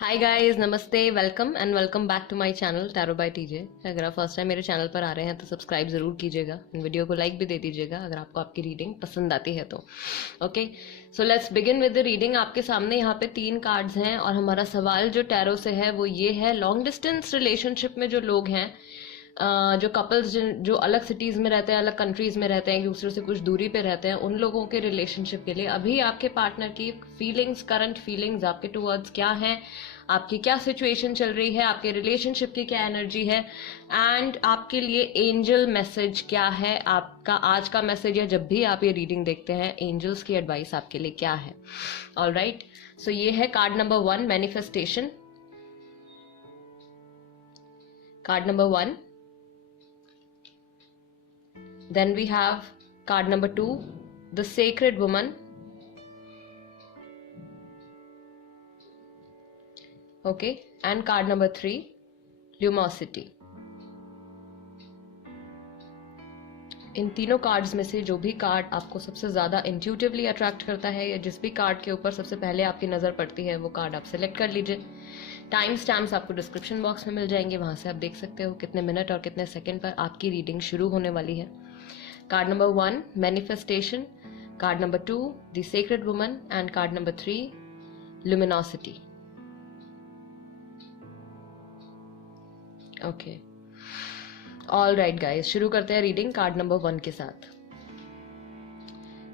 हाय guys, नमस्ते, welcome and welcome back to my channel tarot by TJ. अगर आप first time मेरे channel पर आ रहे हैं तो सब्सक्राइब ज़रूर कीजिएगा, वीडियो को लाइक भी दे दीजिएगा अगर आपको आपकी रीडिंग पसंद आती है तो। Okay, so let's begin with the reading. आपके सामने यहाँ पे 3 कार्ड्स हैं और हमारा सवाल जो टैरो से है वो ये है, लॉन्ग डिस्टेंस रिलेशनशिप में जो लोग हैं, जो कपल्स जो अलग सिटीज में रहते हैं, अलग कंट्रीज में रहते हैं, एक दूसरे से कुछ दूरी पे रहते हैं, उन लोगों के रिलेशनशिप के लिए अभी आपके पार्टनर की फीलिंग्स, करंट फीलिंग्स आपके टुवर्ड्स क्या हैं, आपकी क्या सिचुएशन चल रही है, आपके रिलेशनशिप की क्या एनर्जी है, एंड आपके लिए एंजल मैसेज क्या है, आपका आज का मैसेज, या जब भी आप ये रीडिंग देखते हैं एंजल्स की एडवाइस आपके लिए क्या है। ऑलराइट, सो ये है card number 1, manifestation. Card number 1, then we have card number 2, the sacred woman. Okay, and card number 3, lumosity. इन तीनों कार्ड्स में से जो भी कार्ड आपको सबसे ज्यादा इंट्यूटिवली अट्रैक्ट करता है, या जिस भी कार्ड के ऊपर सबसे पहले आपकी नजर पड़ती है, वो कार्ड आप सिलेक्ट कर लीजिए। टाइम स्टैम्प्स आपको डिस्क्रिप्शन बॉक्स में मिल जाएंगे, वहां से आप देख सकते हो कितने मिनट और कितने सेकंड पर आपकी रीडिंग शुरू होने वाली है। Card number 1, manifestation. Card number 2, the sacred woman. And card number 3, luminosity. Okay. All right guys, शुरू करते हैं रीडिंग कार्ड नंबर 1 के साथ।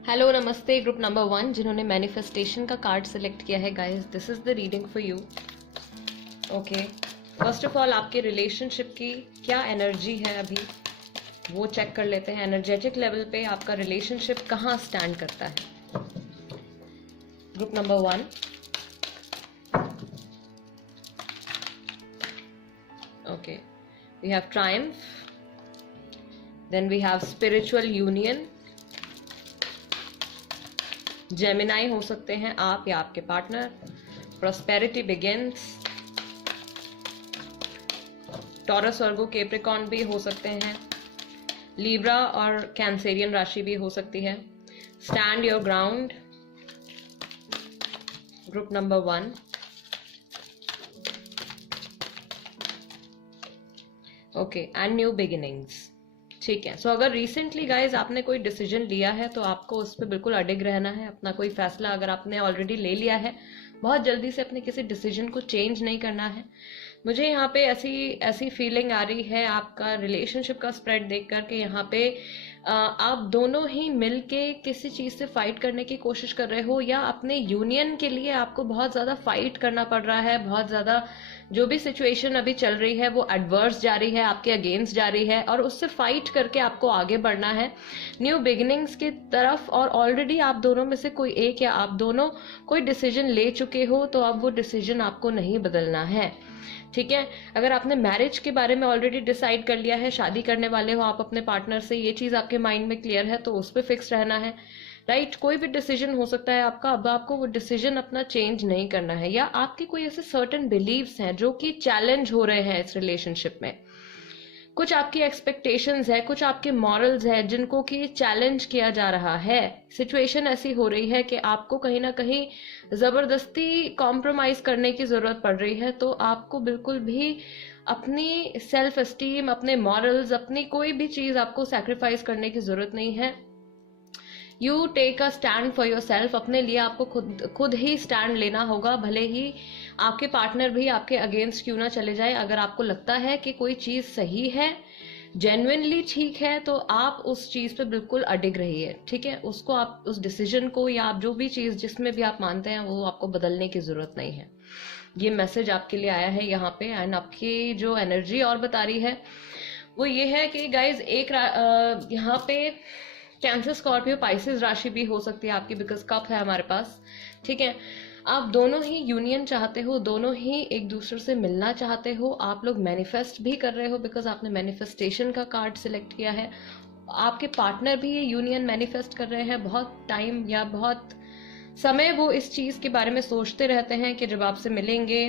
हेलो, नमस्ते ग्रुप नंबर 1 जिन्होंने मैनिफेस्टेशन का कार्ड सेलेक्ट किया है guys, this is the reading for you. Okay, first of all आपके रिलेशनशिप की क्या एनर्जी है अभी वो चेक कर लेते हैं। एनर्जेटिक लेवल पे आपका रिलेशनशिप कहाँ स्टैंड करता है। Group number 1, okay, we have triumph, then we have spiritual union. Gemini हो सकते हैं आप या आपके पार्टनर। Prosperity begins. Taurus, Virgo, Capricorn भी हो सकते हैं। लीब्रा और कैंसेरियन राशि भी हो सकती है। Stand your ground, group number 1। Okay, and new beginnings. ठीक है, सो अगर रिसेंटली गाइज आपने कोई डिसीजन लिया है तो आपको उस पर बिल्कुल अडिग रहना है। अपना कोई फैसला अगर आपने ऑलरेडी ले लिया है, बहुत जल्दी से अपने किसी डिसीजन को चेंज नहीं करना है। मुझे यहाँ पे ऐसी फीलिंग आ रही है आपका रिलेशनशिप का स्प्रेड देख कर के यहाँ पे आप दोनों ही मिलके किसी चीज से फाइट करने की कोशिश कर रहे हो, या अपने यूनियन के लिए आपको बहुत ज्यादा फाइट करना पड़ रहा है। बहुत ज्यादा जो भी सिचुएशन अभी चल रही है वो एडवर्स जा रही है, आपके अगेंस्ट जा रही है, और उससे फाइट करके आपको आगे बढ़ना है न्यू बिगिनिंग्स की तरफ। और ऑलरेडी आप दोनों में से कोई एक या आप दोनों कोई डिसीजन ले चुके हो, तो अब वो डिसीजन आपको नहीं बदलना है। ठीक है, अगर आपने मैरिज के बारे में ऑलरेडी डिसाइड कर लिया है, शादी करने वाले हो आप अपने पार्टनर से, ये चीज आपके माइंड में क्लियर है, तो उस पर फिक्स रहना है। राइट, कोई भी डिसीजन हो सकता है आपका, अब आपको वो डिसीजन अपना चेंज नहीं करना है। या आपके कोई ऐसे सर्टेन बिलीव्स हैं जो कि चैलेंज हो रहे हैं इस रिलेशनशिप में। कुछ आपकी एक्सपेक्टेशंस है, कुछ आपके मॉरल्स है जिनको कि चैलेंज किया जा रहा है। सिचुएशन ऐसी हो रही है कि आपको कहीं ना कहीं जबरदस्ती कॉम्प्रोमाइज करने की जरूरत पड़ रही है। तो आपको बिल्कुल भी अपनी सेल्फ एस्टीम, अपने मॉरल्स, अपनी कोई भी चीज आपको सैक्रिफाइस करने की जरूरत नहीं है। You take a stand for yourself. अपने लिए आपको खुद ही स्टैंड लेना होगा, भले ही आपके पार्टनर भी आपके अगेंस्ट क्यों ना चले जाए। अगर आपको लगता है कि कोई चीज सही है, जेन्युइनली ठीक है, तो आप उस चीज पे बिल्कुल अडिग रहिए। ठीक है, उसको आप उस डिसीजन को, या आप जो भी चीज जिसमें भी आप मानते हैं, वो आपको बदलने की जरूरत नहीं है। ये मैसेज आपके लिए आया है यहाँ पे। एंड आपकी जो एनर्जी और बता रही है वो ये है कि गाइज एक यहाँ पे कैंसर, स्कॉर्पियो, पाइसेस राशि भी हो सकती है आपकी, बिकॉज कप है हमारे पास। ठीक है, आप दोनों ही यूनियन चाहते हो, दोनों ही एक दूसरे से मिलना चाहते हो। आप लोग मैनिफेस्ट भी कर रहे हो बिकॉज आपने मैनिफेस्टेशन का कार्ड सिलेक्ट किया है। आपके पार्टनर भी ये यूनियन मैनिफेस्ट कर रहे हैं। बहुत टाइम या बहुत समय वो इस चीज के बारे में सोचते रहते हैं कि जब आपसे मिलेंगे,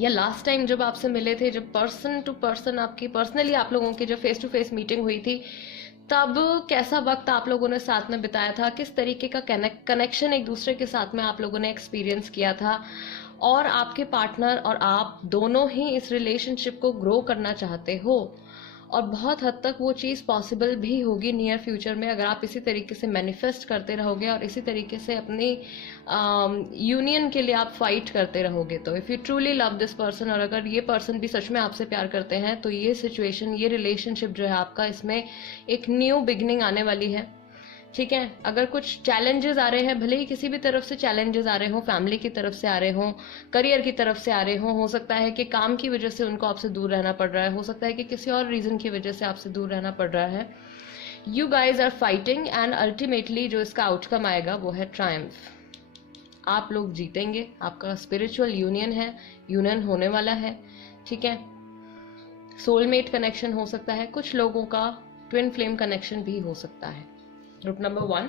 या लास्ट टाइम जब आपसे मिले थे, जब पर्सन टू पर्सन आपकी पर्सनली आप लोगों की जब फेस टू फेस मीटिंग हुई थी, तब कैसा वक्त आप लोगों ने साथ में बिताया था, किस तरीके का कनेक्शन एक दूसरे के साथ में आप लोगों ने एक्सपीरियंस किया था। और आपके पार्टनर और आप दोनों ही इस रिलेशनशिप को ग्रो करना चाहते हो, और बहुत हद तक वो चीज़ पॉसिबल भी होगी नियर फ्यूचर में अगर आप इसी तरीके से मैनिफेस्ट करते रहोगे और इसी तरीके से अपनी यूनियन के लिए आप फाइट करते रहोगे। तो if you truly love this person, और अगर ये पर्सन भी सच में आपसे प्यार करते हैं, तो ये सिचुएशन, ये रिलेशनशिप जो है आपका, इसमें एक न्यू बिगनिंग आने वाली है। ठीक है, अगर कुछ चैलेंजेस आ रहे हैं, भले ही किसी भी तरफ से चैलेंजेस आ रहे हो, फैमिली की तरफ से आ रहे हो, करियर की तरफ से आ रहे हो सकता है कि काम की वजह से उनको आपसे दूर रहना पड़ रहा है, हो सकता है कि किसी और रीजन की वजह से आपसे दूर रहना पड़ रहा है, you guys are fighting and ultimately जो इसका आउटकम आएगा वो है ट्रायम्फ। आप लोग जीतेंगे, आपका स्पिरिचुअल यूनियन है, यूनियन होने वाला है। ठीक है, सोलमेट कनेक्शन हो सकता है, कुछ लोगों का ट्विन फ्लेम कनेक्शन भी हो सकता है। ग्रुप नंबर 1,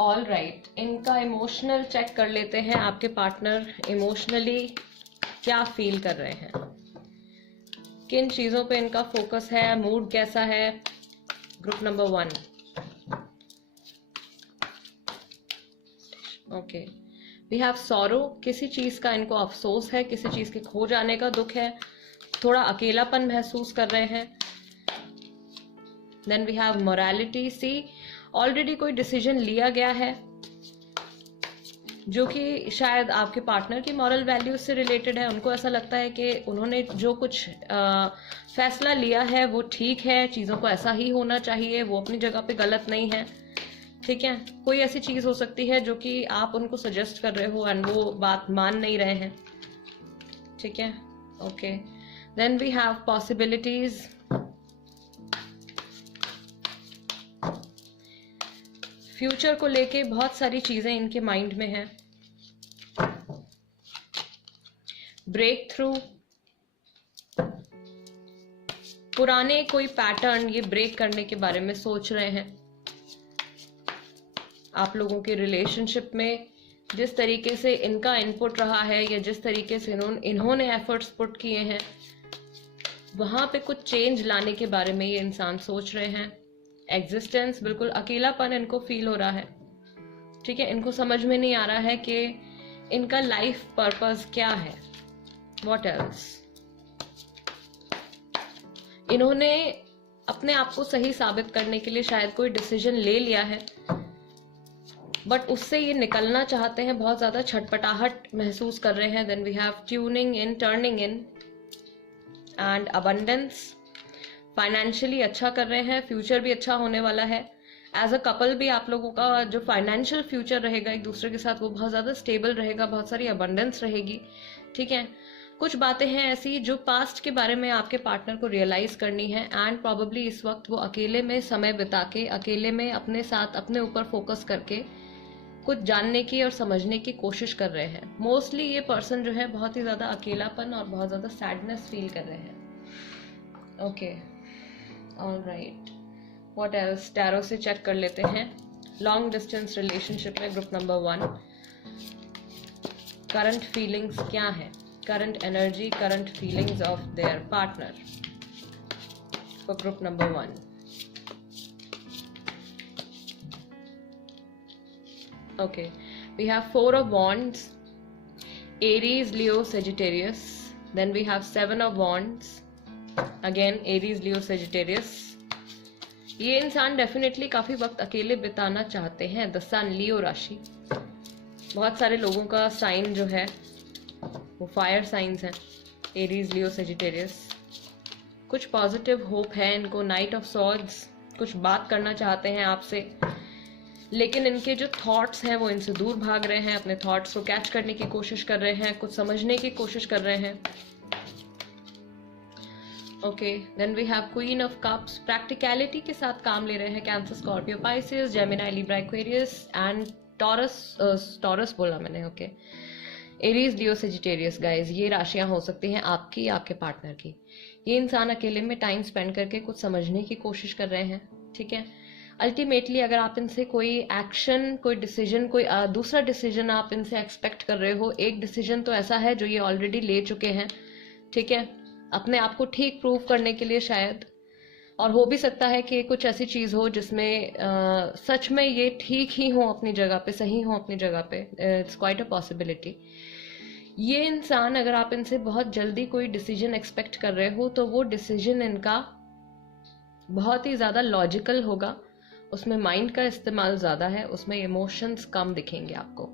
ऑल राइट, इनका इमोशनल चेक कर लेते हैं। आपके पार्टनर इमोशनली क्या फील कर रहे हैं, किन चीजों पे इनका फोकस है, मूड कैसा है। Group number 1, okay, we have sorrow, किसी चीज का इनको अफसोस है, किसी चीज के खो जाने का दुख है, थोड़ा अकेलापन महसूस कर रहे हैं। Then we have morality, see already कोई डिसीजन लिया गया है जो कि शायद आपके पार्टनर की मॉरल वैल्यूज से रिलेटेड है। उनको ऐसा लगता है कि उन्होंने जो कुछ फैसला लिया है वो ठीक है, चीज़ों को ऐसा ही होना चाहिए, वो अपनी जगह पे गलत नहीं है। ठीक है, कोई ऐसी चीज़ हो सकती है जो कि आप उनको सजेस्ट कर रहे हो एंड वो बात मान नहीं रहे हैं। ठीक है, okay, then we have possibilities, future को लेके बहुत सारी चीजें इनके माइंड में हैं। ब्रेक थ्रू, पुराने कोई पैटर्न ये ब्रेक करने के बारे में सोच रहे हैं। आप लोगों के रिलेशनशिप में जिस तरीके से इनका इनपुट रहा है या जिस तरीके से इन्होंने एफर्ट्स पुट किए हैं, वहां पे कुछ चेंज लाने के बारे में ये इंसान सोच रहे हैं। एग्जिस्टेंस, बिल्कुल अकेलापन इनको फील हो रहा है। ठीक है, इनको समझ में नहीं आ रहा है कि इनका लाइफ पर्पस क्या है, व्हाट एल्स। इन्होंने अपने आप को सही साबित करने के लिए शायद कोई डिसीजन ले लिया है, बट उससे ये निकलना चाहते हैं, बहुत ज्यादा छटपटाहट महसूस कर रहे हैं। Then we have tuning in, turning in and abundance, financially अच्छा कर रहे हैं, फ्यूचर भी अच्छा होने वाला है। एज अ कपल भी आप लोगों का जो फाइनेंशियल फ्यूचर रहेगा एक दूसरे के साथ, वो बहुत ज़्यादा स्टेबल रहेगा, बहुत सारी अबंडेंस रहेगी। ठीक है, कुछ बातें हैं ऐसी जो पास्ट के बारे में आपके पार्टनर को रियलाइज करनी है एंड प्रॉबेबली इस वक्त वो अकेले में समय बिता के, अकेले में अपने साथ, अपने ऊपर फोकस करके कुछ जानने की और समझने की कोशिश कर रहे हैं। मोस्टली ये पर्सन जो है बहुत ही ज़्यादा अकेलापन और बहुत ज़्यादा सैडनेस फील कर रहे हैं। Okay, all right, what else, tarot से चेक कर लेते हैं। लॉन्ग डिस्टेंस रिलेशनशिप में ग्रुप नंबर 1, करंट फीलिंग्स क्या है, current energy, current feelings of their partner for group number 1। Okay, we have 4 of Wands, Aries, Leo, Sagittarius. Then we have 7 of Wands, again Aries, Leo, Sagittarius. ये इंसान definitely काफी वक्त अकेले बिताना चाहते हैं। द सन, लियो राशि, बहुत सारे लोगों का साइन जो है वो फायर साइंस हैं, एरीज, लियो, सेजिटेरियस। कुछ पॉजिटिव होप है इनको। नाइट ऑफ सॉर्ड्स, कुछ बात करना चाहते हैं आपसे, लेकिन इनके जो थॉट्स हैं वो इनसे दूर भाग रहे हैं, अपने थॉट्स को कैच करने की कोशिश कर रहे हैं, कुछ समझने की कोशिश कर रहे हैं। Okay, then we have queen of cups, practicality के साथ काम ले रहे हैं। Cancer, Scorpio, Pisces, Gemini, Libra, Aquarius and Taurus बोला मैंने। Okay, Aries, Leo, Sagittarius guys, ये राशियां हो सकती हैं आपकी, आपके पार्टनर की। ये इंसान अकेले में टाइम स्पेंड करके कुछ समझने की कोशिश कर रहे हैं। ठीक है, अल्टीमेटली अगर आप इनसे कोई एक्शन, कोई डिसीजन, कोई दूसरा डिसीजन आप इनसे एक्सपेक्ट कर रहे हो, एक डिसीजन तो ऐसा है जो ये ऑलरेडी ले चुके हैं। ठीक है, अपने आप को ठीक प्रूव करने के लिए शायद, और हो भी सकता है कि कुछ ऐसी चीज हो जिसमें सच में ये ठीक ही हो अपनी जगह पे, सही हो अपनी जगह पे। It's quite a possibility. ये इंसान, अगर आप इनसे बहुत जल्दी कोई डिसीजन एक्सपेक्ट कर रहे हो तो वो डिसीजन इनका बहुत ही ज्यादा लॉजिकल होगा, उसमें माइंड का इस्तेमाल ज्यादा है, उसमें इमोशंस कम दिखेंगे आपको।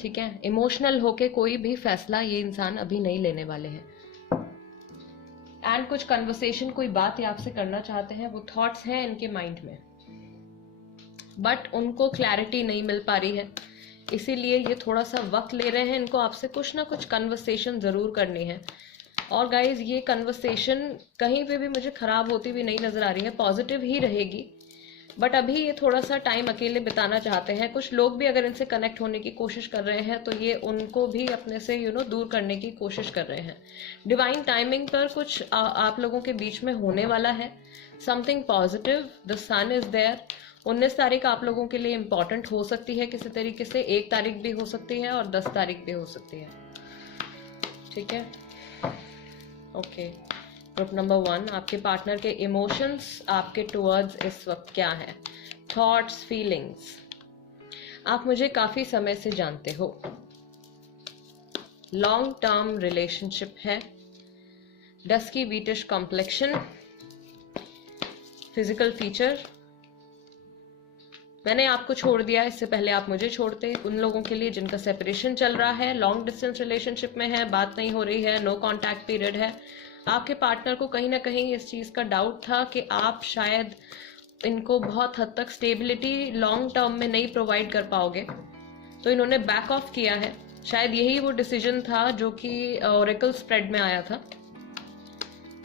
ठीक है, इमोशनल होके कोई भी फैसला ये इंसान अभी नहीं लेने वाले हैं। एंड कुछ कन्वर्सेशन, कोई बात ये आपसे करना चाहते हैं, वो थॉट्स हैं इनके माइंड में, बट उनको क्लैरिटी नहीं मिल पा रही है, इसीलिए ये थोड़ा सा वक्त ले रहे हैं। इनको आपसे कुछ ना कुछ कन्वर्सेशन जरूर करनी है। और गाइज, ये कन्वर्सेशन कहीं पे भी मुझे खराब होती हुई नहीं नजर आ रही है, पॉजिटिव ही रहेगी। बट अभी ये थोड़ा सा टाइम अकेले बिताना चाहते हैं। कुछ लोग भी अगर इनसे कनेक्ट होने की कोशिश कर रहे हैं तो ये उनको भी अपने से दूर करने की कोशिश कर रहे हैं। डिवाइन टाइमिंग पर कुछ आप लोगों के बीच में होने वाला है, something positive. The sun is there. 19 तारीख आप लोगों के लिए इम्पोर्टेंट हो सकती है किसी तरीके से, 1 तारीख भी हो सकती है और 10 तारीख भी हो सकती है। ठीक है, ओके। ग्रुप नंबर 1, आपके पार्टनर के इमोशंस आपके टुवर्ड्स इस वक्त क्या है? Thoughts, feelings. आप मुझे काफी समय से जानते हो, लॉन्ग टर्म रिलेशनशिप है, डस्की बीटिश कॉम्प्लेक्शन, फिजिकल फीचर। मैंने आपको छोड़ दिया, इससे पहले आप मुझे छोड़ते। उन लोगों के लिए जिनका सेपरेशन चल रहा है, लॉन्ग डिस्टेंस रिलेशनशिप में है, बात नहीं हो रही है, नो कॉन्टैक्ट पीरियड है, आपके पार्टनर को कहीं ना कहीं इस चीज का डाउट था कि आप शायद इनको बहुत हद तक स्टेबिलिटी लॉन्ग टर्म में नहीं प्रोवाइड कर पाओगे, तो इन्होंने बैक ऑफ किया है। शायद यही वो डिसीजन था जो कि ओरेकल स्प्रेड में आया था,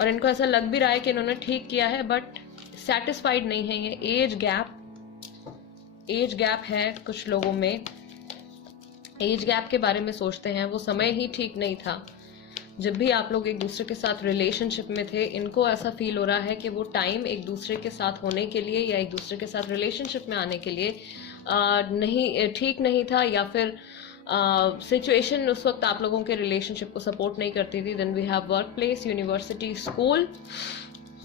और इनको ऐसा लग भी रहा है कि इन्होंने ठीक किया है, बट सेटिस्फाइड नहीं है। ये एज गैप है कुछ लोगों में, एज गैप के बारे में सोचते हैं। वो समय ही ठीक नहीं था जब भी आप लोग एक दूसरे के साथ रिलेशनशिप में थे। इनको ऐसा फील हो रहा है कि वो टाइम एक दूसरे के साथ होने के लिए या एक दूसरे के साथ रिलेशनशिप में आने के लिए ठीक नहीं था, या फिर सिचुएशन उस वक्त आप लोगों के रिलेशनशिप को सपोर्ट नहीं करती थी। Then we have workplace, university, school.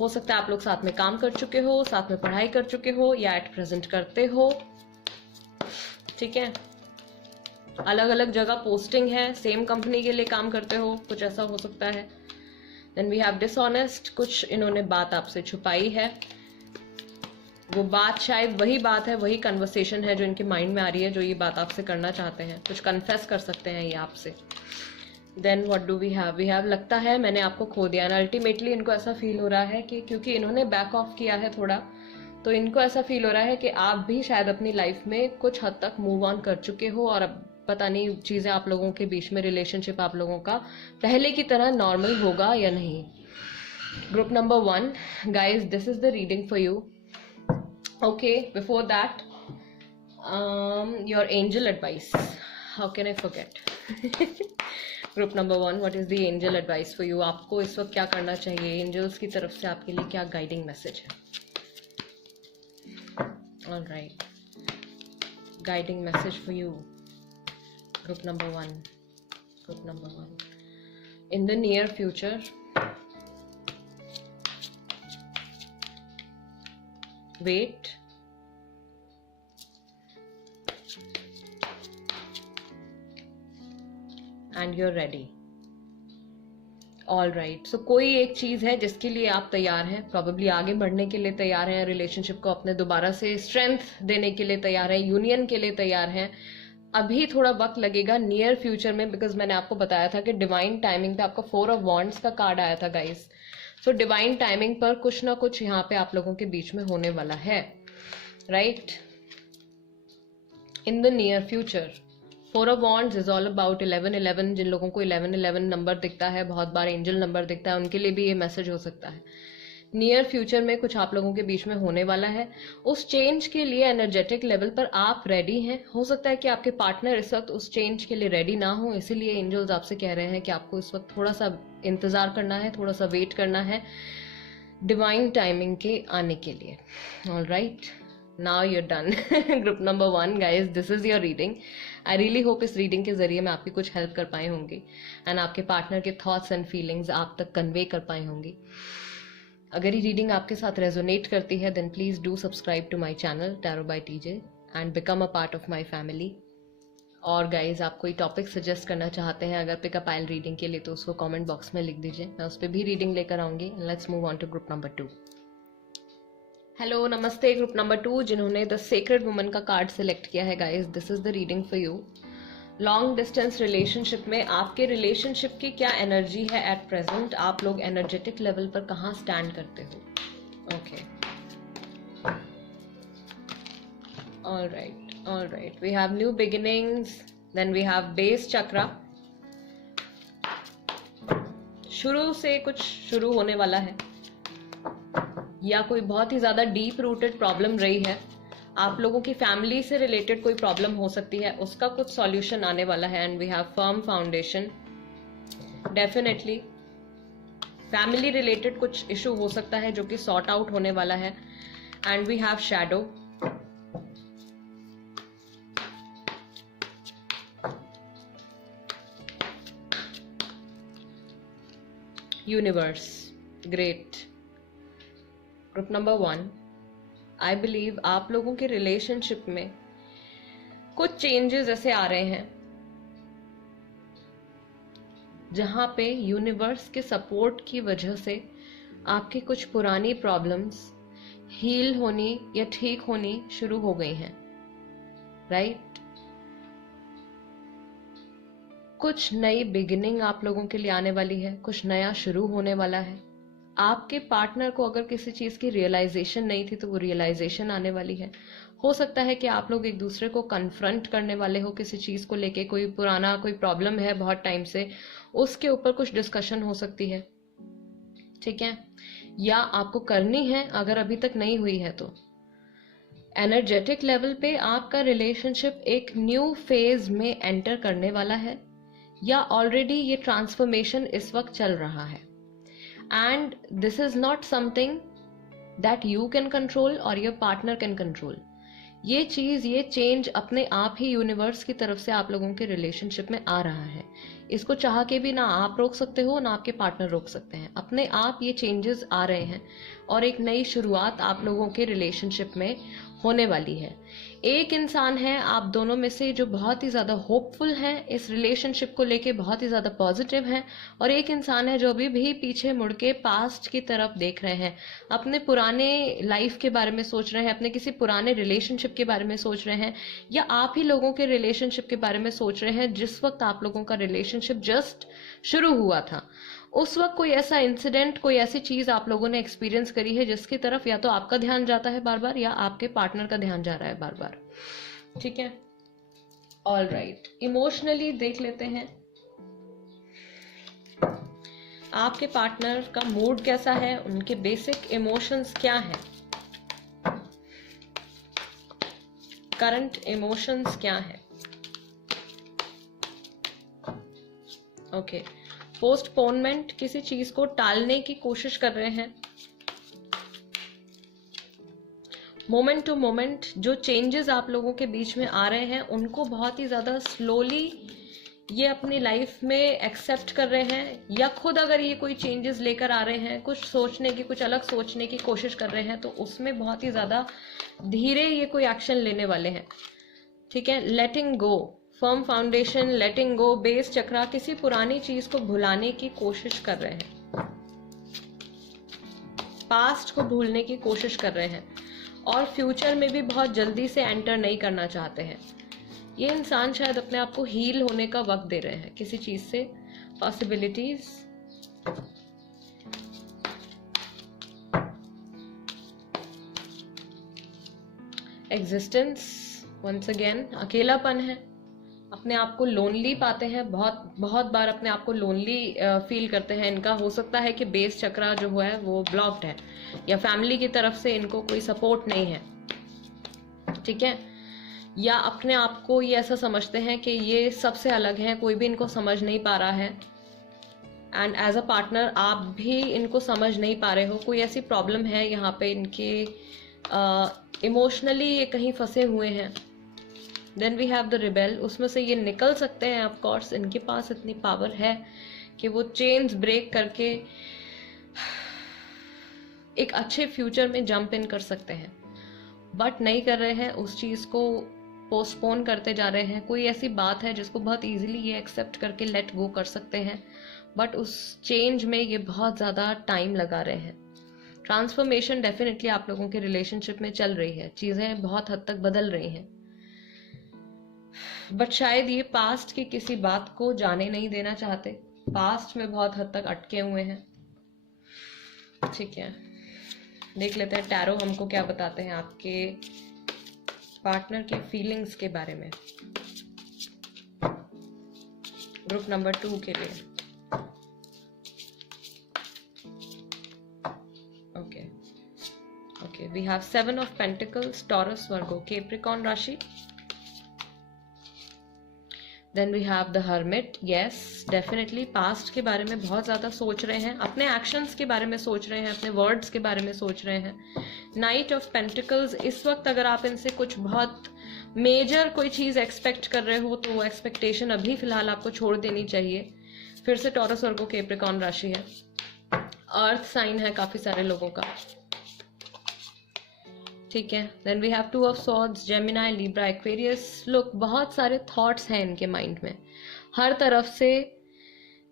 हो सकता है आप लोग साथ में काम कर चुके हो, साथ में पढ़ाई कर चुके हो, या एट प्रेजेंट करते हो। ठीक है, अलग अलग जगह पोस्टिंग है, सेम कंपनी के लिए काम करते हो, कुछ ऐसा हो सकता है। देन वी हैव डिसऑनेस्ट, कुछ इन्होंने बात आपसे छुपाई है। वो बात शायद वही बात है, वही कन्वर्सेशन है जो इनके माइंड में आ रही है, जो ये बात आपसे करना चाहते हैं, कुछ कन्फेस कर सकते हैं ये आपसे। Then what do we have, लगता है मैंने आपको खो दिया। ना अल्टीमेटली इनको ऐसा फील हो रहा है कि क्योंकि इन्होंने बैक ऑफ किया है थोड़ा, तो इनको ऐसा फील हो रहा है कि आप भी शायद अपनी लाइफ में कुछ हद तक मूव ऑन कर चुके हो, और अब पता नहीं चीजें आप लोगों के बीच में, रिलेशनशिप आप लोगों का पहले की तरह नॉर्मल होगा या नहीं। Group number 1, guys, this is the reading for you. Okay, before that, your angel advice, how can I forget. Group number 1, what is the angel advice for you? आपको इस वक्त क्या करना चाहिए? एंजल्स की तरफ से आपके लिए क्या गाइडिंग मैसेज है? All right, guiding message for you, group number 1, in the near future, wait, and you're ready. All right, so कोई एक चीज है जिसके लिए आप तैयार हैं, प्रॉबेबली आगे बढ़ने के लिए तैयार हैं, रिलेशनशिप को अपने दोबारा से स्ट्रेंथ देने के लिए तैयार हैं, यूनियन के लिए तैयार हैं। अभी थोड़ा वक्त लगेगा नियर फ्यूचर में, बिकॉज मैंने आपको बताया था कि डिवाइन टाइमिंग पे आपका 4 ऑफ वॉन्ड्स का कार्ड आया था गाइस। सो डिवाइन टाइमिंग पर कुछ ना कुछ यहाँ पे आप लोगों के बीच में होने वाला है, right, in the near future. 4 of wands is all about 1111। जिन लोगों को 1111 नंबर दिखता है, बहुत बार एंजल नंबर दिखता है, उनके लिए भी ये मैसेज हो सकता है। नियर फ्यूचर में कुछ आप लोगों के बीच में होने वाला है। उस चेंज के लिए एनर्जेटिक लेवल पर आप रेडी हैं। हो सकता है कि आपके पार्टनर इस वक्त उस चेंज के लिए रेडी ना हो, इसीलिए एंजल्स आपसे कह रहे हैं कि आपको इस वक्त थोड़ा सा इंतजार करना है, थोड़ा सा वेट करना है डिवाइन टाइमिंग के आने के लिए। All right, now you're done. Group number 1, guys, this is your reading. I really hope इस रीडिंग के जरिए मैं आपकी कुछ हेल्प कर पाई होंगी, एंड आपके पार्टनर के थॉट्स एंड फीलिंग्स आप तक कन्वे कर पाई होंगी। अगर ये रीडिंग आपके साथ रेजोनेट करती है then please do subscribe to my channel tarot by TJ and become a part of my family. और गाइज आप कोई टॉपिक सजेस्ट करना चाहते हैं अगर पिकअप आइल रीडिंग के लिए तो उसको कमेंट बॉक्स में लिख दीजिए, मैं उस पर भी रीडिंग लेकर आऊँगी। Let's move on to group number 2। Hello नमस्ते ग्रुप नंबर 2 जिन्होंने द सेक्रेड वुमन का कार्ड सिलेक्ट किया है guys, this is the reading for you. Long distance relationship में आपके रिलेशनशिप की क्या एनर्जी है एट प्रेजेंट, आप लोग एनर्जेटिक लेवल पर कहाँ स्टैंड करते हो। Okay all right we have new beginnings, then we have base chakra. शुरू से कुछ शुरू होने वाला है या कोई बहुत ही ज्यादा डीप रूटेड प्रॉब्लम रही है, आप लोगों की फैमिली से रिलेटेड कोई प्रॉब्लम हो सकती है, उसका कुछ सॉल्यूशन आने वाला है। And we have firm foundation, definitely family related कुछ इशू हो सकता है जो कि सॉर्ट आउट होने वाला है। And we have shadow, universe, great. Group number 1, I believe आप लोगों के रिलेशनशिप में कुछ चेंजेस ऐसे आ रहे हैं जहां पे यूनिवर्स के सपोर्ट की वजह से आपकी कुछ पुरानी प्रॉब्लम्स हील होनी या ठीक होनी शुरू हो गई हैं, राइट। कुछ नई बिगिनिंग आप लोगों के लिए आने वाली है, कुछ नया शुरू होने वाला है। आपके पार्टनर को अगर किसी चीज की रियलाइजेशन नहीं थी तो वो रियलाइजेशन आने वाली है। हो सकता है कि आप लोग एक दूसरे को कन्फ्रंट करने वाले हो किसी चीज को लेके, कोई पुराना कोई प्रॉब्लम है बहुत टाइम से, उसके ऊपर कुछ डिस्कशन हो सकती है, ठीक है, या आपको करनी है अगर अभी तक नहीं हुई है तो। एनर्जेटिक लेवल पे आपका रिलेशनशिप एक न्यू फेज में एंटर करने वाला है या ऑलरेडी ये ट्रांसफॉर्मेशन इस वक्त चल रहा है। And this is not something that you can control or your partner can control. ये चीज, ये चेंज अपने आप ही यूनिवर्स की तरफ से आप लोगों के रिलेशनशिप में आ रहा है। इसको चाह के भी ना आप रोक सकते हो ना आपके पार्टनर रोक सकते हैं, अपने आप ये चेंजेस आ रहे हैं और एक नई शुरुआत आप लोगों के रिलेशनशिप में होने वाली है। एक इंसान है आप दोनों में से जो बहुत ही ज्यादा होपफुल है, इस रिलेशनशिप को लेके बहुत ही ज्यादा पॉजिटिव है, और एक इंसान है जो अभी भी पीछे मुड़ के पास्ट की तरफ देख रहे हैं, अपने पुराने लाइफ के बारे में सोच रहे हैं, अपने किसी पुराने रिलेशनशिप के बारे में सोच रहे हैं, या आप ही लोगों के रिलेशनशिप के बारे में सोच रहे हैं जिस वक्त आप लोगों का रिलेशनशिप जस्ट शुरू हुआ था। उस वक्त कोई ऐसा इंसिडेंट, कोई ऐसी चीज आप लोगों ने एक्सपीरियंस करी है जिसकी तरफ या तो आपका ध्यान जाता है बार बार या आपके पार्टनर का ध्यान जा रहा है बार बार, ठीक है। ऑल राइट, इमोशनली देख लेते हैं आपके पार्टनर का मूड कैसा है, उनके बेसिक इमोशंस क्या है, करंट इमोशंस क्या है। ओके, पोस्टपोनमेंट, किसी चीज को टालने की कोशिश कर रहे हैं। मोमेंट टू मोमेंट जो चेंजेस आप लोगों के बीच में आ रहे हैं उनको बहुत ही ज्यादा स्लोली ये अपनी लाइफ में एक्सेप्ट कर रहे हैं, या खुद अगर ये कोई चेंजेस लेकर आ रहे हैं, कुछ सोचने की, कुछ अलग सोचने की कोशिश कर रहे हैं तो उसमें बहुत ही ज्यादा धीरे ये कोई एक्शन लेने वाले हैं, ठीक है। लेटिंग गो, फर्म फाउंडेशन, लेटिंग गो, बेस चक्रा, किसी पुरानी चीज को भुलाने की कोशिश कर रहे हैं, पास्ट को भूलने की कोशिश कर रहे हैं और फ्यूचर में भी बहुत जल्दी से एंटर नहीं करना चाहते हैं। ये इंसान शायद अपने आप को हील होने का वक्त दे रहे हैं किसी चीज से, पॉसिबिलिटीज। एग्जिस्टेंस, वंस अगेन अकेलापन है, अपने आप को लोनली पाते हैं, बहुत बार अपने आप को लोनली फील करते हैं। इनका हो सकता है कि बेस चक्रा जो है वो ब्लॉक्ड है या फैमिली की तरफ से इनको कोई सपोर्ट नहीं है, ठीक है, या अपने आप को ये ऐसा समझते हैं कि ये सबसे अलग है, कोई भी इनको समझ नहीं पा रहा है। एंड एज अ पार्टनर आप भी इनको समझ नहीं पा रहे हो, कोई ऐसी प्रॉब्लम है यहाँ पे इनके, इमोशनली ये कहीं फंसे हुए हैं। Then we have the rebel, उसमें से ये निकल सकते हैं, ऑफ कोर्स इनके पास इतनी पावर है कि वो चेन्स ब्रेक करके एक अच्छे फ्यूचर में जंप इन कर सकते हैं, बट नहीं कर रहे हैं, उस चीज़ को पोस्टपोन करते जा रहे हैं। कोई ऐसी बात है जिसको बहुत इजीली ये एक्सेप्ट करके लेट गो कर सकते हैं, बट उस चेंज में ये बहुत ज़्यादा टाइम लगा रहे हैं। ट्रांसफॉर्मेशन डेफिनेटली आप लोगों के रिलेशनशिप में चल रही है, चीज़ें बहुत हद तक बदल रही हैं, बट शायद ये पास्ट की किसी बात को जाने नहीं देना चाहते, पास्ट में बहुत हद तक अटके हुए हैं। ठीक है, देख लेते हैं टैरो हमको क्या बताते हैं आपके पार्टनर की फीलिंग्स के बारे में ग्रुप नंबर 2 के लिए। Okay, we have 7 of pentacles, Taurus, Virgo, Capricorn राशि। Then we have the Hermit. Yes, definitely past के बारे में बहुत ज़्यादा सोच रहे हैं, अपने एक्शंस के बारे में सोच रहे हैं, अपने वर्ड्स के बारे में सोच रहे हैं। नाइट ऑफ पेंटिकल्स, इस वक्त अगर आप इनसे कुछ बहुत मेजर कोई चीज़ एक्सपेक्ट कर रहे हो तो वो एक्सपेक्टेशन अभी फिलहाल आपको छोड़ देनी चाहिए। फिर से टॉरस, वर्गो, कैप्रिकॉर्न राशि है, अर्थ साइन है काफ़ी सारे लोगों का। ठीक है, then we have 2 of swords, Gemini, Libra, Aquarius. Look, बहुत सारे थॉट्स हैं इनके माइंड में, हर तरफ से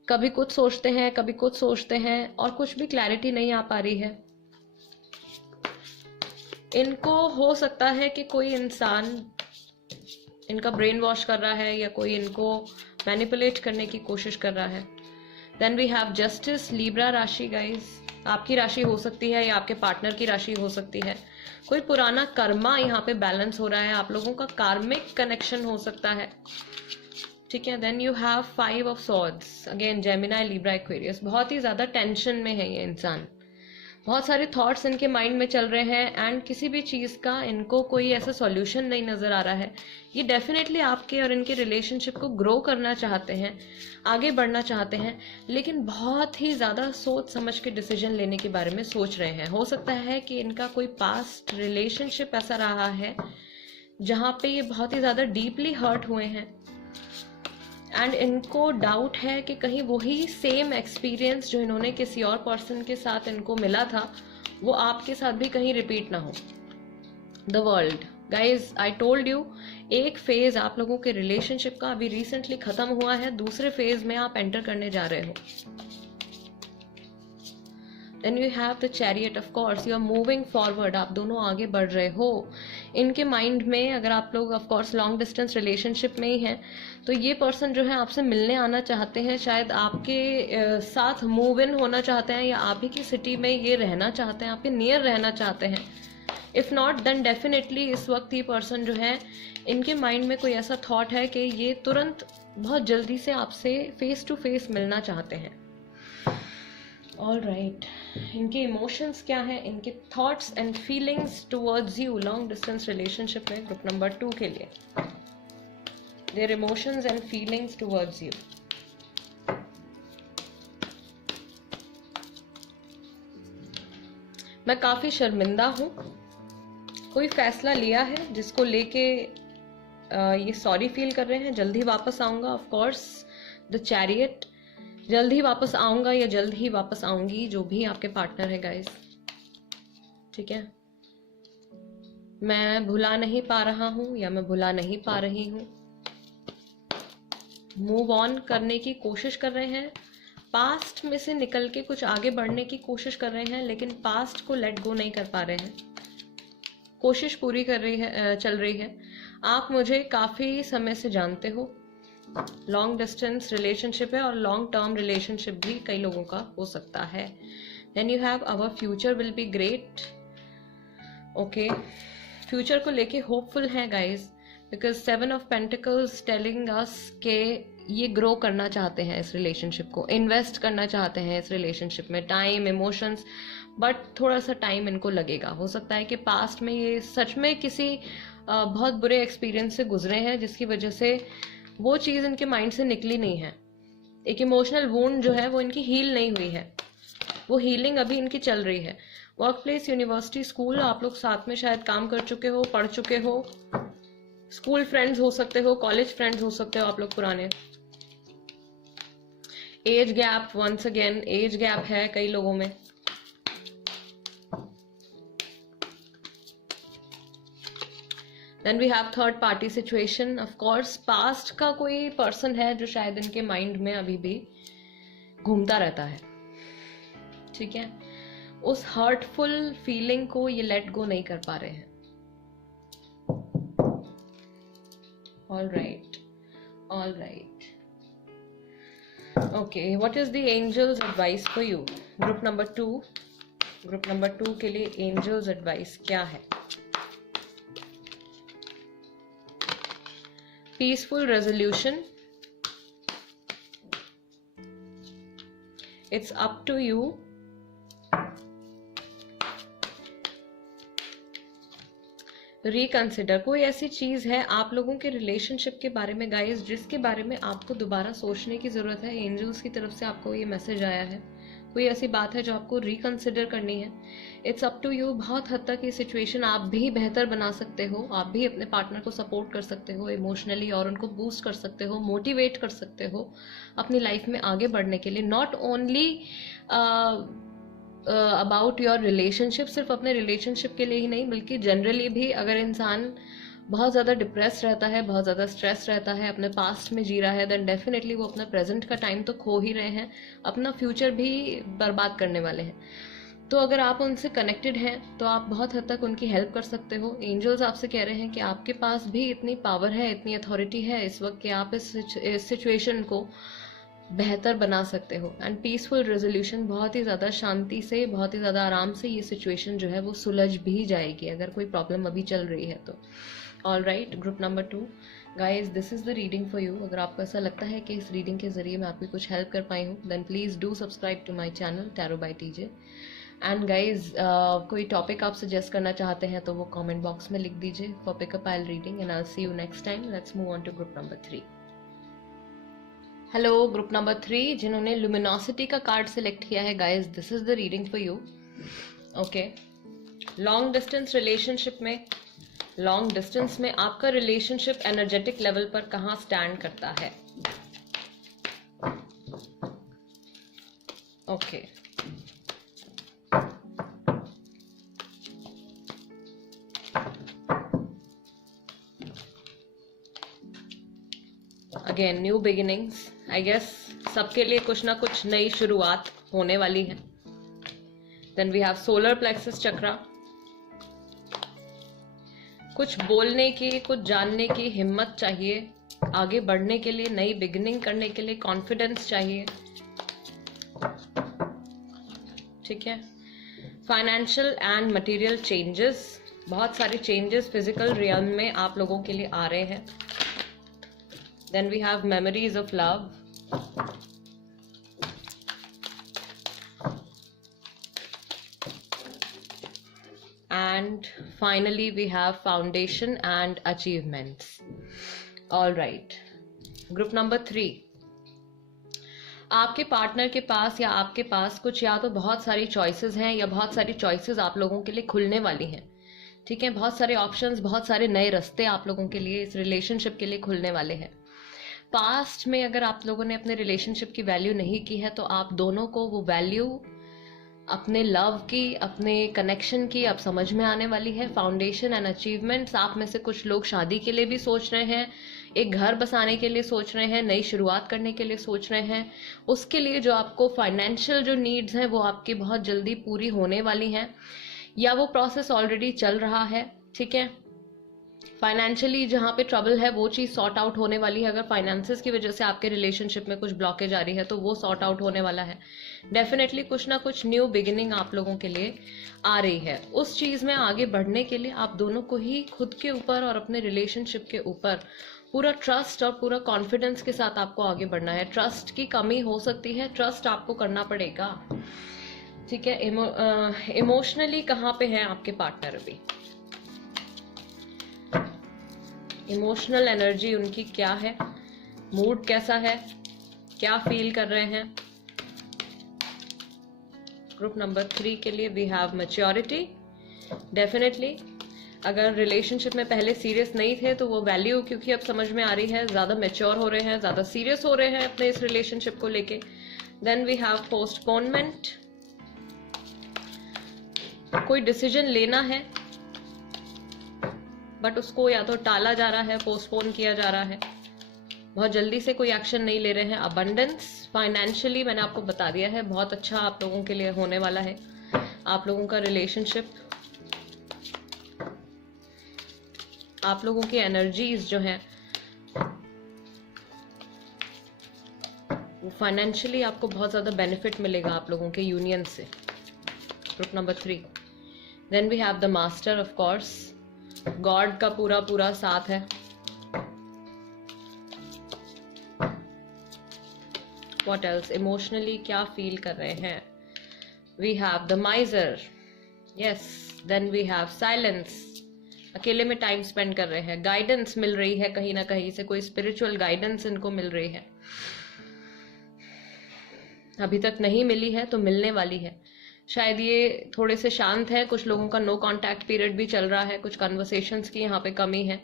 कभी कुछ सोचते हैं, कभी कुछ सोचते हैं, और कुछ भी क्लैरिटी नहीं आ पा रही है। इनको हो सकता है कि कोई इंसान इनका ब्रेन वॉश कर रहा है या कोई इनको मैनिपुलेट करने की कोशिश कर रहा है। Then we have justice, Libra राशि। गाइस, आपकी राशि हो सकती है या आपके पार्टनर की राशि हो सकती है। कोई पुराना कर्मा यहाँ पे बैलेंस हो रहा है, आप लोगों का कार्मिक कनेक्शन हो सकता है। ठीक है, then you have 5 of swords, again Gemini, Libra, Aquarius. बहुत ही ज़्यादा टेंशन में है ये इंसान, बहुत सारे थॉट्स इनके माइंड में चल रहे हैं, एंड किसी भी चीज़ का इनको कोई ऐसा सॉल्यूशन नहीं नज़र आ रहा है। ये डेफिनेटली आपके और इनके रिलेशनशिप को ग्रो करना चाहते हैं, आगे बढ़ना चाहते हैं, लेकिन बहुत ही ज़्यादा सोच समझ के डिसीजन लेने के बारे में सोच रहे हैं। हो सकता है कि इनका कोई पास्ट रिलेशनशिप ऐसा रहा है जहाँ पे ये बहुत ही ज़्यादा डीपली हर्ट हुए हैं, एंड इनको डाउट है कि कहीं वही सेम एक्सपीरियंस जो इन्होंने किसी और पर्सन के साथ इनको मिला था वो आपके साथ भी कहीं रिपीट ना हो। The world. Guys, I told you, एक फेज आप लोगों के रिलेशनशिप का अभी रिसेंटली खत्म हुआ है, दूसरे फेज में आप एंटर करने जा रहे हो। Then you have the chariot. Of course you are moving forward, आप दोनों आगे बढ़ रहे हो। इनके माइंड में, अगर आप लोग of course long distance relationship में ही हैं, तो ये पर्सन जो है आपसे मिलने आना चाहते हैं, शायद आपके साथ मूव इन होना चाहते हैं, या आप ही की सिटी में ये रहना चाहते हैं, आपके नियर रहना चाहते हैं। इफ़ नॉट, देन डेफिनेटली इस वक्त ये पर्सन जो है, इनके माइंड में कोई ऐसा थॉट है कि ये तुरंत बहुत जल्दी से आपसे फेस टू फेस मिलना चाहते हैं। ऑल राइट, इनके इमोशंस क्या हैं, इनके thoughts and feelings towards you long distance relationship में ग्रुप नंबर 2 के लिए। Their emotions and feelings towards you. मैं काफ़ी शर्मिंदा हूँ, कोई फैसला लिया है जिसको लेके ये सॉरी फील कर रहे हैं, जल्द ही वापस आऊँगा। ऑफ कोर्स द चैरियट, जल्द ही वापस आऊँगा या जल्द ही वापस आऊँगी, जो भी आपके पार्टनर है गाइस। ठीक है, मैं भुला नहीं पा रहा हूँ या मैं भुला नहीं पा रही हूँ, मूव ऑन करने की कोशिश कर रहे हैं, पास्ट में से निकल के कुछ आगे बढ़ने की कोशिश कर रहे हैं, लेकिन पास्ट को लेट गो नहीं कर पा रहे हैं। कोशिश पूरी कर रही है, चल रही है। आप मुझे काफ़ी समय से जानते हो, लॉन्ग डिस्टेंस रिलेशनशिप है और लॉन्ग टर्म रिलेशनशिप भी कई लोगों का हो सकता है। Then you have our future will be great. Okay, future को लेके होपफुल हैं guys, because 7 of pentacles telling us के ये ग्रो करना चाहते हैं, इस रिलेशनशिप को इन्वेस्ट करना चाहते हैं, इस रिलेशनशिप में टाइम, इमोशंस, बट थोड़ा सा टाइम इनको लगेगा। हो सकता है कि पास्ट में ये सच में किसी बहुत बुरे एक्सपीरियंस से गुजरे हैं, जिसकी वजह से वो चीज़ इनके माइंड से निकली नहीं है। एक इमोशनल वुंड जो है वो इनकी हील नहीं हुई है, वो हीलिंग अभी इनकी चल रही है। वर्क प्लेस, यूनिवर्सिटी, स्कूल, आप लोग साथ में शायद काम कर चुके हो, पढ़ चुके हो, स्कूल फ्रेंड्स हो सकते हो, कॉलेज फ्रेंड्स हो सकते हो आप लोग पुराने। Age gap, once again age gap है कई लोगों में। Then we have third party situation. Of course past का कोई पर्सन है जो शायद इनके माइंड में अभी भी घूमता रहता है. ठीक है, उस हर्टफुल फीलिंग को ये लेट गो नहीं कर पा रहे हैं. All right, all right. Okay, what is the angels advice for you? Group number 2 के लिए एंजल्स एडवाइस क्या है? Peaceful resolution. It's up to you. Reconsider. कोई ऐसी चीज है आप लोगों के रिलेशनशिप के बारे में गाइस जिसके बारे में आपको दोबारा सोचने की जरूरत है. एंजल्स की तरफ से आपको ये मैसेज आया है. कोई ऐसी बात है जो आपको रिकंसिडर करनी है. It's up to you. बहुत हद तक ये सिचुएशन आप भी बेहतर बना सकते हो. आप भी अपने पार्टनर को सपोर्ट कर सकते हो इमोशनली और उनको बूस्ट कर सकते हो, मोटिवेट कर सकते हो अपनी लाइफ में आगे बढ़ने के लिए. Not only about your relationship, सिर्फ अपने रिलेशनशिप के लिए ही नहीं बल्कि जनरली भी. अगर इंसान बहुत ज़्यादा डिप्रेस रहता है, बहुत ज़्यादा स्ट्रेस रहता है, अपने पास्ट में जी रहा है, देन डेफिनेटली वो अपना प्रेजेंट का टाइम तो खो ही रहे हैं, अपना फ्यूचर भी बर्बाद करने वाले हैं. तो अगर आप उनसे कनेक्टेड हैं तो आप बहुत हद तक उनकी हेल्प कर सकते हो. एंजल्स आपसे कह रहे हैं कि आपके पास भी इतनी पावर है, इतनी अथॉरिटी है इस वक्त कि आप इस सिचुएशन को बेहतर बना सकते हो. एंड पीसफुल रेजोल्यूशन, बहुत ही ज़्यादा शांति से, बहुत ही ज़्यादा आराम से ये सिचुएशन जो है वो सुलझ भी जाएगी अगर कोई प्रॉब्लम अभी चल रही है तो. All right, group number 2 guys, this is the reading for you. अगर आपको ऐसा लगता है कि इस रीडिंग के जरिए मैं आपकी कुछ हेल्प कर पाई हूँ then please do subscribe to my channel tarot by TJ. And guys, कोई टॉपिक आप सजेस्ट करना चाहते हैं तो वो कमेंट बॉक्स में लिख दीजिए for pickup I reading. And I see you next time. Let's move on to group number 3. Hello group number 3 जिन्होंने लुमिनोसिटी का कार्ड सिलेक्ट किया है guys, this is the reading for you. Okay, long distance relationship में, long distance में आपका relationship energetic level पर कहाँ stand करता है? Okay, again new beginnings. I guess सबके लिए कुछ ना कुछ नई शुरुआत होने वाली है. Then we have solar plexus chakra. कुछ बोलने की, कुछ जानने की हिम्मत चाहिए, आगे बढ़ने के लिए, नई बिगिनिंग करने के लिए कॉन्फिडेंस चाहिए. ठीक है, फाइनेंशियल एंड मटेरियल चेंजेस, बहुत सारे चेंजेस फिजिकल रियल्म में आप लोगों के लिए आ रहे हैं. Then we have memories of love. And finally we have foundation and achievements. All right. Group number 3. आपके पार्टनर के पास या आपके पास कुछ या तो बहुत सारी चॉइसेस हैं या बहुत सारी चॉइसेस आप लोगों के लिए खुलने वाली हैं. ठीक है, बहुत सारे ऑप्शंस, बहुत सारे नए रास्ते आप लोगों के लिए इस रिलेशनशिप के लिए खुलने वाले हैं. पास्ट में अगर आप लोगों ने अपने रिलेशनशिप की वैल्यू नहीं की है तो आप दोनों को वो वैल्यू अपने लव की, अपने कनेक्शन की अब समझ में आने वाली है. फाउंडेशन एंड अचीवमेंट्स, आप में से कुछ लोग शादी के लिए भी सोच रहे हैं, एक घर बसाने के लिए सोच रहे हैं, नई शुरुआत करने के लिए सोच रहे हैं. उसके लिए जो आपको फाइनेंशियल जो नीड्स हैं वो आपकी बहुत जल्दी पूरी होने वाली हैं या वो प्रोसेस ऑलरेडी चल रहा है. ठीक है, फाइनेंशियली जहाँ पे ट्रबल है वो चीज़ सॉर्ट आउट होने वाली है. अगर फाइनेंसेस की वजह से आपके रिलेशनशिप में कुछ ब्लॉकेज आ रही है तो वो सॉर्ट आउट होने वाला है. डेफिनेटली कुछ ना कुछ न्यू बिगिनिंग आप लोगों के लिए आ रही है. उस चीज़ में आगे बढ़ने के लिए आप दोनों को ही खुद के ऊपर और अपने रिलेशनशिप के ऊपर पूरा ट्रस्ट और पूरा कॉन्फिडेंस के साथ आपको आगे बढ़ना है. ट्रस्ट की कमी हो सकती है, ट्रस्ट आपको करना पड़ेगा. ठीक है, इमोशनली कहाँ पे है आपके पार्टनर? अभी इमोशनल एनर्जी उनकी क्या है, मूड कैसा है, क्या फील कर रहे हैं? ग्रुप नंबर 3 के लिए वी हैव मैच्योरिटी. डेफिनेटली अगर रिलेशनशिप में पहले सीरियस नहीं थे तो वो वैल्यू क्योंकि अब समझ में आ रही है, ज्यादा मैच्योर हो रहे हैं, ज्यादा सीरियस हो रहे हैं अपने इस रिलेशनशिप को लेके. Then we have postponement. कोई डिसीजन लेना है, बट उसको या तो टाला जा रहा है, पोस्टपोन किया जा रहा है, बहुत जल्दी से कोई एक्शन नहीं ले रहे हैं। अबंडेंस फाइनेंशियली मैंने आपको बता दिया है, बहुत अच्छा आप लोगों के लिए होने वाला है। आप लोगों का रिलेशनशिप, आप लोगों की एनर्जीज जो हैं वो फाइनेंशियली आपको बहुत ज़्यादा बेनिफिट मिलेगा आप लोगों के यूनियन से। Group number 3, then we have the master, of course God का पूरा पूरा साथ है। व्हाट एल्स, इमोशनली क्या फील कर रहे हैं? We have the miser, yes, then we have silence, अकेले में टाइम स्पेंड कर रहे हैं। गाइडेंस मिल रही है कहीं ना कहीं से, कोई स्पिरिचुअल गाइडेंस इनको मिल रही है, अभी तक नहीं मिली है तो मिलने वाली है। शायद ये थोड़े से शांत है, कुछ लोगों का नो कांटेक्ट पीरियड भी चल रहा है, कुछ कन्वर्सेशंस की यहाँ पे कमी है।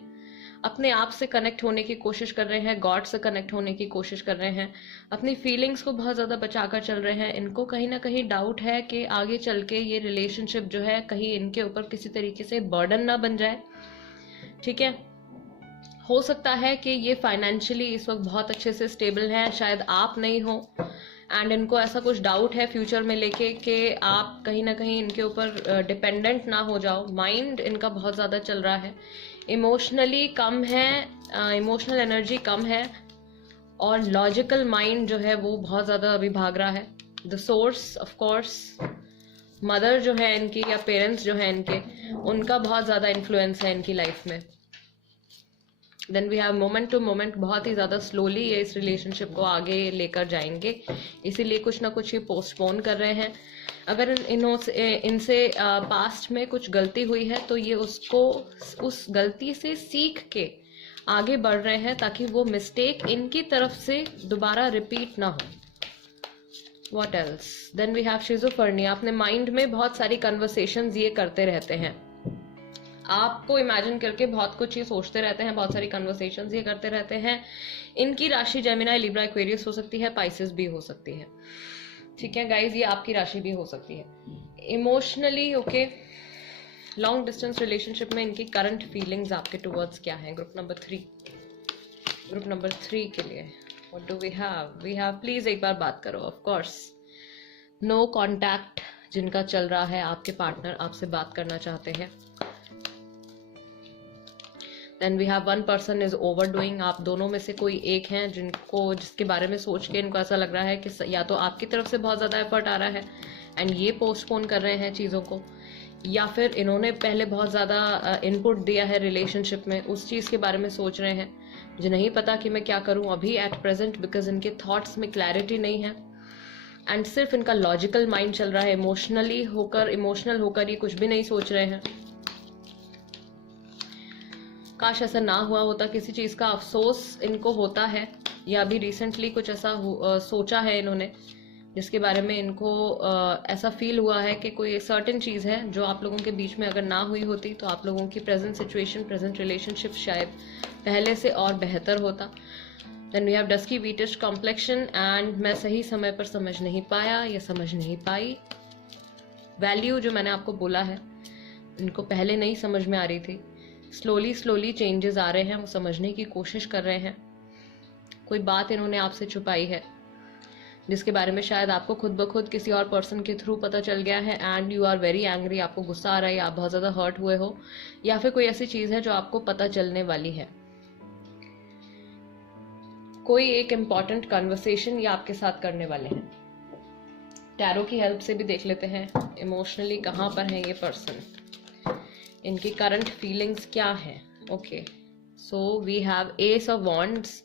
अपने आप से कनेक्ट होने की कोशिश कर रहे हैं, गॉड से कनेक्ट होने की कोशिश कर रहे हैं, अपनी फीलिंग्स को बहुत ज़्यादा बचाकर चल रहे हैं। इनको कहीं ना कहीं डाउट है कि आगे चल के ये रिलेशनशिप जो है कहीं इनके ऊपर किसी तरीके से बर्डन ना बन जाए। ठीक है, हो सकता है कि ये फाइनेंशियली इस वक्त बहुत अच्छे से स्टेबल हैं, शायद आप नहीं हो, एंड इनको ऐसा कुछ डाउट है फ्यूचर में लेके कि आप कहीं ना कहीं इनके ऊपर डिपेंडेंट ना हो जाओ। माइंड इनका बहुत ज़्यादा चल रहा है, इमोशनली कम है, इमोशनल एनर्जी कम है, और लॉजिकल माइंड जो है वो बहुत ज़्यादा अभी भाग रहा है। The source, of course mother जो है इनकी या पेरेंट्स जो है इनके, उनका बहुत ज़्यादा इन्फ्लुएंस है इनकी लाइफ में। Then we have moment to moment, बहुत ही ज़्यादा स्लोली ये इस रिलेशनशिप को आगे लेकर जाएंगे, इसीलिए कुछ ना कुछ ये पोस्टपोन कर रहे हैं। अगर इनसे पास्ट में कुछ गलती हुई है तो ये उसको, उस गलती से सीख के आगे बढ़ रहे हैं ताकि वो मिस्टेक इनकी तरफ से दोबारा रिपीट ना हो। What else, then we have schizophrenia, अपने माइंड में बहुत सारी कन्वर्सेशंस ये करते रहते हैं, आपको इमेजिन करके बहुत कुछ ये सोचते रहते हैं, बहुत सारी कन्वर्सेशंस ये करते रहते हैं। इनकी राशि जेमिनी, लिब्रा, एक्वेरियस हो सकती है, पाइसेस भी हो सकती है। ठीक है गाइज, ये आपकी राशि भी हो सकती है। Emotionally okay, long distance relationship में इनकी करंट फीलिंग्स आपके टुवर्ड्स क्या है? ग्रुप नंबर 3, ग्रुप नंबर 3 के लिए what do we have? We have, please एक बार बात करो। ऑफ कोर्स नो कांटेक्ट जिनका चल रहा है, आपके पार्टनर आपसे बात करना चाहते हैं। Then we have one person is overdoing, आप दोनों में से कोई एक हैं जिसके बारे में सोच के इनको ऐसा लग रहा है कि या तो आपकी तरफ से बहुत ज़्यादा एफर्ट आ रहा है एंड ये पोस्टपोन कर रहे हैं चीज़ों को, या फिर इन्होंने पहले बहुत ज़्यादा इनपुट दिया है रिलेशनशिप में, उस चीज़ के बारे में सोच रहे हैं। मुझे नहीं पता कि मैं क्या करूं अभी एट प्रेजेंट, बिकॉज इनके थॉट्स में क्लैरिटी नहीं है एंड सिर्फ इनका लॉजिकल माइंड चल रहा है। इमोशनल होकर ये कुछ भी नहीं सोच रहे हैं। काश ऐसा ना हुआ होता, किसी चीज़ का अफसोस इनको होता है, या अभी रिसेंटली कुछ ऐसा सोचा है इन्होंने जिसके बारे में इनको ऐसा फील हुआ है कि कोई सर्टेन चीज़ है जो आप लोगों के बीच में अगर ना हुई होती तो आप लोगों की प्रेजेंट सिचुएशन, प्रेजेंट रिलेशनशिप शायद पहले से और बेहतर होता। Then we have dusky wheatish complexion and मैं सही समय पर समझ नहीं पाया या समझ नहीं पाई। वैल्यू जो मैंने आपको बोला है इनको पहले नहीं समझ में आ रही थी, स्लोली चेंजेस आ रहे हैं, वो समझने की कोशिश कर रहे हैं। कोई बात इन्होंने आपसे छुपाई है जिसके बारे में शायद आपको खुद ब खुद किसी और पर्सन के थ्रू पता चल गया है and you are very angry, आपको गुस्सा आ रहा है या आप बहुत ज़्यादा हर्ट हुए हो, या फिर कोई ऐसी चीज़ है जो आपको पता चलने वाली है। कोई एक इम्पॉर्टेंट कन्वर्सेशन ये आपके साथ करने वाले हैं। टैरो की हेल्प से भी देख लेते हैं इमोशनली कहाँ पर है ये पर्सन, इनकी करंट फीलिंग्स क्या है। Okay, so we have ace of wands,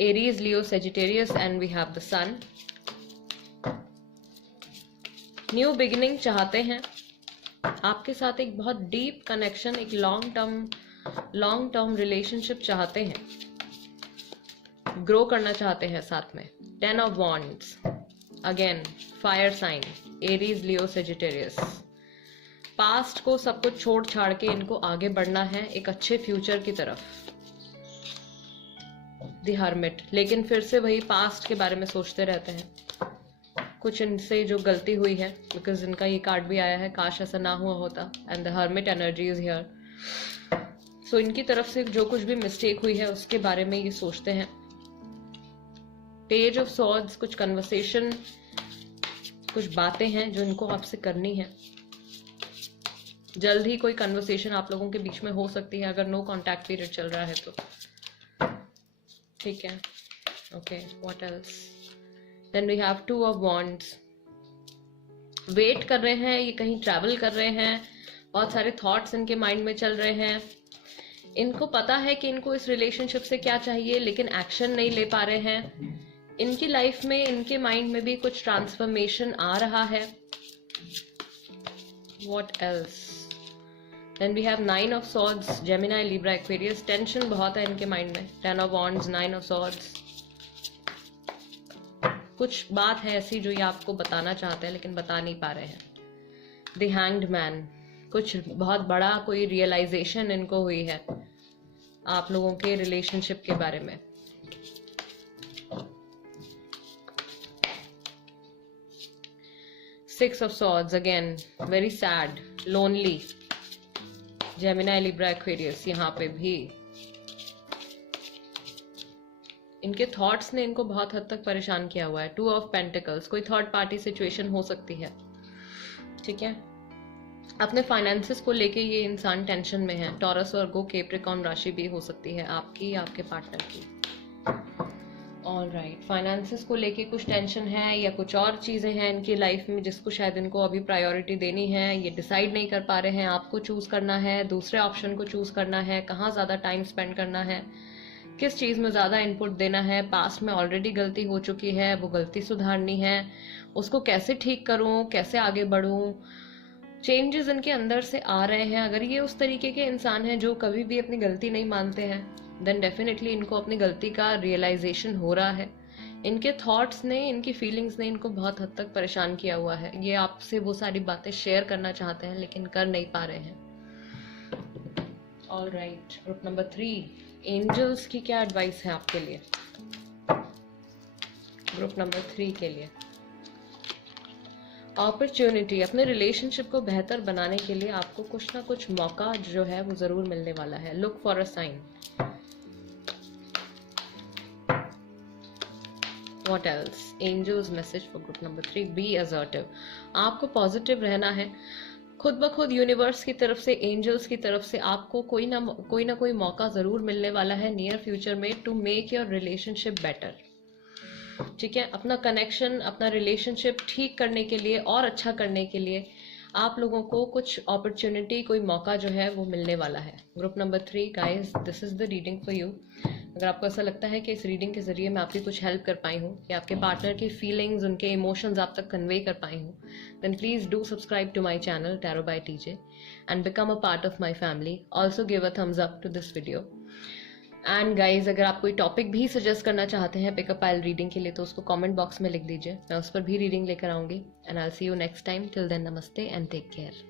Aries, Leo, Sagittarius and we have the Sun. New beginning चाहते हैं, आपके साथ एक बहुत डीप कनेक्शन, एक लॉन्ग टर्म रिलेशनशिप चाहते हैं, ग्रो करना चाहते हैं साथ में। 10 of Wands, again fire sign, Aries, Leo, Sagittarius। Past को सब कुछ छोड़ छाड़ के इनको आगे बढ़ना है एक अच्छे फ्यूचर की तरफ। द हर्मिट, लेकिन फिर से वही पास्ट के बारे में सोचते रहते हैं, कुछ इनसे जो गलती हुई है, बिकॉज इनका ये कार्ड भी आया है काश ऐसा ना हुआ होता, and the Hermit energy is here. So इनकी तरफ से जो कुछ भी मिस्टेक हुई है उसके बारे में ये सोचते हैं। पेज ऑफ सॉर्ड्स, कुछ कन्वर्सेशन, कुछ बातें हैं जो इनको आपसे करनी है। जल्द ही कोई कन्वर्सेशन आप लोगों के बीच में हो सकती है अगर नो कॉन्टैक्ट पीरियड चल रहा है तो। ठीक है, okay, what else? Then we have two of wands. Wait कर रहे हैं, ये कहीं ट्रैवल कर रहे हैं, बहुत सारे थॉट्स इनके माइंड में चल रहे हैं। इनको पता है कि इनको इस रिलेशनशिप से क्या चाहिए, लेकिन एक्शन नहीं ले पा रहे हैं। इनकी लाइफ में, इनके माइंड में भी कुछ ट्रांसफॉर्मेशन आ रहा है। What else? Then we have 9 of swords, Gemini, Libra, Aquarius. Tension बहुत है इनके माइंड में। 10 ऑफ वॉन्ड्स, 9 ऑफ सॉर्ड्स। कुछ बात है ऐसी जो ये आपको बताना चाहते हैं लेकिन बता नहीं पा रहे हैं। द हैंग्ड मैन, कुछ बहुत बड़ा कोई रियलाइजेशन इनको हुई है आप लोगों के रिलेशनशिप के बारे में। Six of swords, again very sad, lonely. Gemini, Libra, Aquarius यहाँ पे भी। इनके थॉट्स ने इनको बहुत हद तक परेशान किया हुआ है। 2 ऑफ पेंटिकल्स, कोई थर्ड पार्टी सिचुएशन हो सकती है। ठीक है, अपने फाइनेंसेस को लेके ये इंसान टेंशन में है। टॉरस, वर्गो, कैप्रिकॉर्न राशि भी हो सकती है आपकी या आपके पार्टनर की। ऑलराइट, फाइनेंसेस को लेके कुछ टेंशन है या कुछ और चीजें हैं इनकी लाइफ में जिसको शायद इनको अभी प्रायोरिटी देनी है। ये डिसाइड नहीं कर पा रहे हैं। आपको चूज करना है, दूसरे ऑप्शन को चूज करना है, कहाँ ज्यादा टाइम स्पेंड करना है, किस चीज में ज्यादा इनपुट देना है। पास्ट में ऑलरेडी गलती हो चुकी है, वो गलती सुधारनी है। उसको कैसे ठीक करूं, कैसे आगे बढ़ूं। चेंजेस इनके अंदर से आ रहे हैं। अगर ये उस तरीके के इंसान हैं जो कभी भी अपनी गलती नहीं मानते हैं, देन डेफिनेटली इनको अपनी गलती का रियलाइजेशन हो रहा है। इनके थॉट्स ने, इनकी फीलिंग्स ने इनको बहुत हद तक परेशान किया हुआ है। ये आपसे वो सारी बातें शेयर करना चाहते हैं लेकिन कर नहीं पा रहे हैं। ऑलराइट, ग्रुप नंबर 3, एंजल्स की क्या एडवाइस है आपके लिए ग्रुप नंबर 3 के लिए? अपॉर्चुनिटी, अपने रिलेशनशिप को बेहतर बनाने के लिए आपको कुछ ना कुछ मौका जो है वो जरूर मिलने वाला है। Look for a sign. What else? Angels message for group number 3, be assertive. आपको पॉजिटिव रहना है। खुद ब खुद यूनिवर्स की तरफ से, एंजल्स की तरफ से आपको कोई ना कोई मौका जरूर मिलने वाला है नियर फ्यूचर में to make your relationship better. ठीक है, अपना कनेक्शन, अपना रिलेशनशिप ठीक करने के लिए और अच्छा करने के लिए आप लोगों को कुछ अपॉर्चुनिटी, कोई मौका जो है वो मिलने वाला है। Group number 3 guys, this is the reading for you. अगर आपको ऐसा लगता है कि इस रीडिंग के जरिए मैं आपकी कुछ हेल्प कर पाई हूँ या आपके पार्टनर की फीलिंग्स, उनके इमोशंस आप तक कन्वे कर पाई हूँ, then please do subscribe to my channel tarot by TJ and become a part of my family. Also give a thumbs up to this video. And guys, अगर आप कोई टॉपिक भी सजेस्ट करना चाहते हैं पिकअप पाइल रीडिंग के लिए तो उसको कमेंट बॉक्स में लिख दीजिए, मैं उस पर भी रीडिंग लेकर आऊंगी। And I see you next time. Till then, नमस्ते एंड टेक केयर।